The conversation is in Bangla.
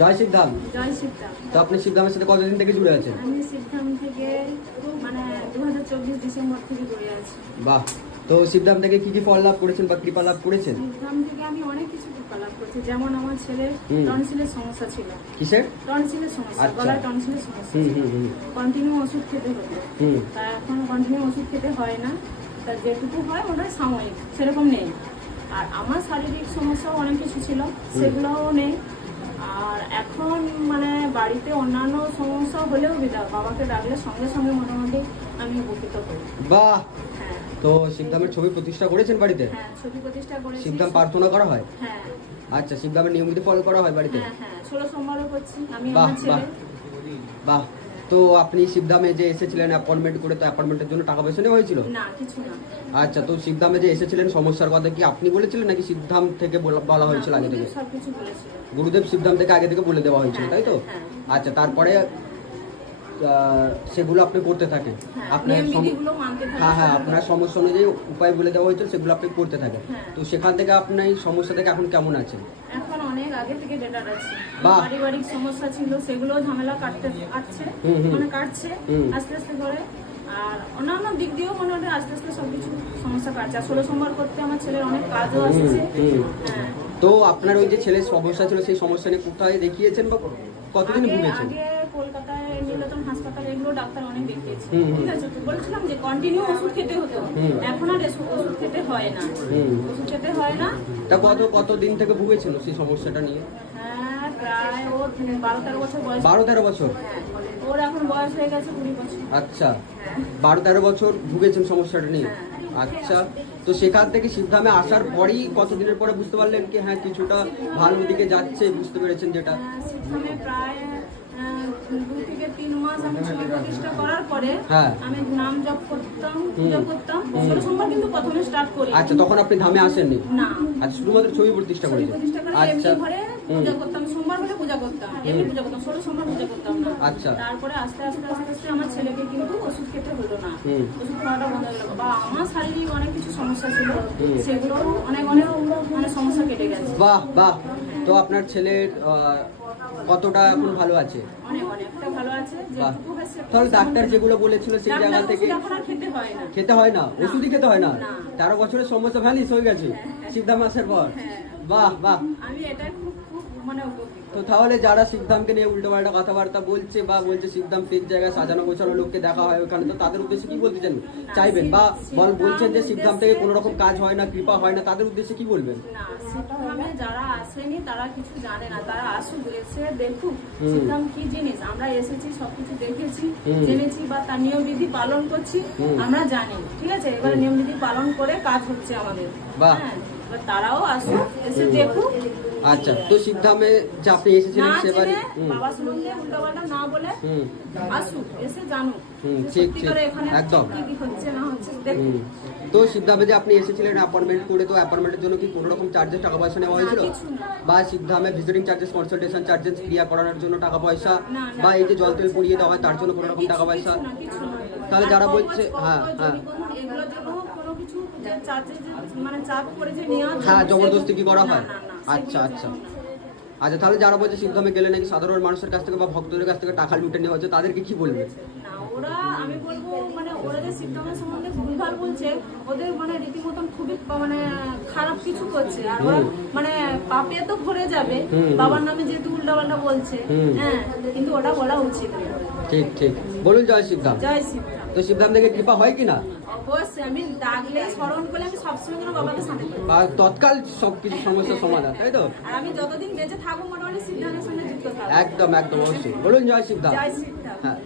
জয় শিবধাম। জয় শিবধাম। তো আপনি শিবধামের সাথে কতদিন থেকে জুড়ে আছেন? আমি শিবধাম থেকে মানে 2024 ডিসেম্বর থেকে জুড়ে আছি। বাহ। তো শিবধাম থেকে কি কি ফল লাভ করেছেন বা কৃপা লাভ করেছেন? শিবধাম থেকে আমি অনেক কিছু কৃপা লাভ করেছি। যেমন আমার ছেলের টনসিলের সমস্যা ছিল। কিসের? টনসিলের সমস্যা, গলায় টনসিলের সমস্যা ছিল। কন্টিনিউ ওষুধ খেতে হতো। তা এখন কন্টিনিউ ওষুধ খেতে হয় না। তা যেটুকু হয় ওটা সাময়িক, সেরকম নেই। আর আমার শারীরিক সমস্যাও অনেক কিছু ছিল, সেগুলোও নেই। আর এখন মানে বাড়িতে অন্যান্য সমস্যা হলেও বাবাকে ডাকলে সঙ্গে সঙ্গে মোটামুটি আমি উপকৃত করি। বাহ। হ্যাঁ। তো শিবধামের ছবি প্রতিষ্ঠা করেছেন বাড়িতে? হ্যাঁ, ছবি প্রতিষ্ঠা করেছি। শিবধাম প্রার্থনা করা হয়? হ্যাঁ। আচ্ছা, শিবধামের নিয়মিত ফলো করা হয় বাড়িতে? হ্যাঁ হ্যাঁ, 16 সোমবারও করছি আমি বাহ আমার ছেলে। বাহ। তো আপনি শিবধামে যে এসেছিলেন অ্যাপয়েন্টমেন্ট করে, তো অ্যাপয়েন্টমেন্টের জন্য টাকা পয়সা নেওয়া হয়েছিল? না, কিছু না। আচ্ছা, তো শিবধামে যে এসেছিলেন সমস্যার কথা কি আপনি বলেছিলেন নাকি শিবধাম থেকে বলা হয়েছিল আগে থেকে? সবকিছু বলেছিল গুরুদেব শিবধাম থেকে আগে থেকে বলে দেওয়া হয়েছিল, তাই তো? হ্যাঁ। আচ্ছা, তারপরে সেগুলো আপনি করতে থাকেন? আপনার হ্যাঁ হ্যাঁ, আপনার সমস্যা অনুযায়ী উপায় বলে দেওয়া হয়েছিল, সেগুলো আপনি করতে থাকেন। তো সেখান থেকে আপনি এই সমস্যা থেকে এখন কেমন আছেন? এখন অনেক আগে থেকে বেটার আছে। বাহ। পারিবারিক সমস্যা ছিল, সেগুলো ঝামেলা কাটছে, মানে কাটছে আস্তে আস্তে করে। আর অন্যান্য দিক দিয়েও মনে হয় আস্তে আস্তে সবকিছু সমস্যা কাটছে। আর 16 সোমবার করতে আমার ছেলের অনেক কাজও আসছে। হ্যাঁ। তো আপনার ওই যে ছেলের সমস্যা ছিল, সেই সমস্যা নিয়ে কোথায় দেখিয়েছেন বা কতদিন ভুগেছেন? আগে কলকাতায় নীলতন হাসপাতালে এগুলো ডাক্তার অনেক দেখিয়েছে, ঠিক আছে। তো বলছিলাম যে কন্টিনিউ ওষুধ খেতে হতো, এখন আর ওষুধ খেতে হয় না। ওষুধ খেতে হয় না। তা কতদিন থেকে ভুগেছিল সেই সমস্যাটা নিয়ে? হ্যাঁ, প্রায় ওর 12-13 বছর বয়স। 12-13 বছর? হ্যাঁ, ওর এখন বয়স হয়ে গেছে 20 বছর। আচ্ছা, 12-13 বছর ভুগেছেন সমস্যাটা নিয়ে। আচ্ছা, তো সেখান থেকে শিবধামে আসার পরেই কতদিনের পরে বুঝতে পারলেন কি হ্যাঁ কিছুটা ভালোর দিকে যাচ্ছে, বুঝতে পেরেছেন যেটা? শিবধামে প্রায় 2 থেকে 3 মাস আমি ছবি প্রতিষ্ঠা করার পরে আমি নাম জপ করতাম, পূজা করতাম। 16 সোমবার কিন্তু প্রথমে স্টার্ট করি। আচ্ছা, তখন আপনি ধামে আসেননি? না। আচ্ছা, শুধুমাত্র ছবি প্রতিষ্ঠা করেছেন? আচ্ছা, ঘরে পূজা করতাম, সোমবার হলে পূজা করতাম, এমনি পূজা করতাম, 16 সোমবার পূজা করতাম না। আচ্ছা। তারপরে আস্তে আস্তে আমার ছেলেকে কিন্তু ওষুধ খেতে হলো না, ওষুধ খাওয়াটা বন্ধ হয়ে গেল। বা আমার শারীরিক অনেক কিছু সমস্যা ছিল, সেগুলো অনেক মানে সমস্যা কেটে গেছে। বাহ বাহ। তো আপনার ছেলের কতটা এখন ভালো আছে? অনেকটা ভালো আছে। যেটুকু হয়েছে তাহলে ডাক্তার যেগুলো বলেছিল সেই জায়গা থেকে এখন আর খেতে হয় না। খেতে হয় না? ওষুধই খেতে হয় না? 13 বছরের সমস্যা ভ্যানিশ হয়ে গেছে শিবধাম আসার পর? বাহ বাহ। আমি এটা খুব মানে উপকৃত। তো তাহলে যারা শিবধামকে নিয়ে উল্টোপাল্টা কথাবার্তা বলছে বা বলছে শিবধাম ফেক জায়গায় সাজানো গোছানো লোককে দেখা হয় ওখানে, তো তাদের উদ্দেশ্যে কি বলতে চাইবেন? বা বলছেন যে শিবধাম থেকে কোনো রকম কাজ হয় না, কৃপা হয় না, তাদের উদ্দেশ্যে কি বলবেন? না, শিবধামে যারা আসেনি তারা কিছু জানে না, তারা আসুক, এসে দেখুক শিবধাম কি জিনিস। আমরা এসেছি, সবকিছু দেখেছি, জেনেছি, বা তার নিয়ম বিধি পালন করছি, আমরা জানি, ঠিক আছে। এবার নিয়ম বিধি পালন করে কাজ হচ্ছে আমাদের। হ্যাঁ, এবার তারাও আসুক, এসে দেখুক। আচ্ছা, তো শিবধামে যে আপনি এসেছিলেন সেবারে বাবা সম্বন্ধে উল্টাপাল্টা না বলে আসুক, এসে জানুক ঠিক ঠিক একদম। কি হচ্ছে না হচ্ছে দেখুন। তো শিবধামে যে আপনি এসেছিলেন অ্যাপয়েন্টমেন্ট করে, তো অ্যাপয়েন্টমেন্টের জন্য কি কোনো রকম চার্জেস টাকা পয়সা নেওয়া হয়েছিল? বা শিবধামে ভিজিটিং চার্জেস, কনসালটেশন চার্জেস, ক্রিয়া করানোর জন্য টাকা পয়সা, বা এই যে জল তেল পুড়িয়ে দেওয়া হয় তার জন্য কোনো রকম টাকা পয়সা? তাহলে যারা বলছে হ্যাঁ হ্যাঁ হ্যাঁ জবরদস্তি কি করা হয়? আচ্ছা আচ্ছা আচ্ছা। তাহলে যারা বলছে শিবধামে গেলে নাকি সাধারণ মানুষের কাছ থেকে বা ভক্তদের কাছ থেকে টাকা লুটে নেওয়া হচ্ছে, তাদেরকে কি বলবে? ওরা, আমি বলবো মানে ওরা যে শিবধামের সম্বন্ধে ভুলভাল বলছে, ওদের মানে রীতিমতন খুবই মানে খারাপ কিছু করছে। আর ওরা মানে পাপে তো ভরে যাবে বাবার নামে যেহেতু উল্টাপাল্টা বলছে। হ্যাঁ, কিন্তু ওটা বলা উচিত। ঠিক ঠিক। বলুন জয় শিবধাম। জয় শিবধাম। তো শিবধাম থেকে কৃপা হয় কিনা? অবশ্যই, আমি ডাকলে স্মরণ করলে আমি সবসময় যেন বাবাকে সাথে করি। আর তৎকাল সবকিছু সমস্যার সমাধান, তাই তো? আর আমি যতদিন বেঁচে থাকবো মোটামুটি শিবধামের সঙ্গে যুক্ত থাকবো। একদম একদম, অবশ্যই। বলুন জয় শিবধাম। জয় শিবধাম। হ্যাঁ।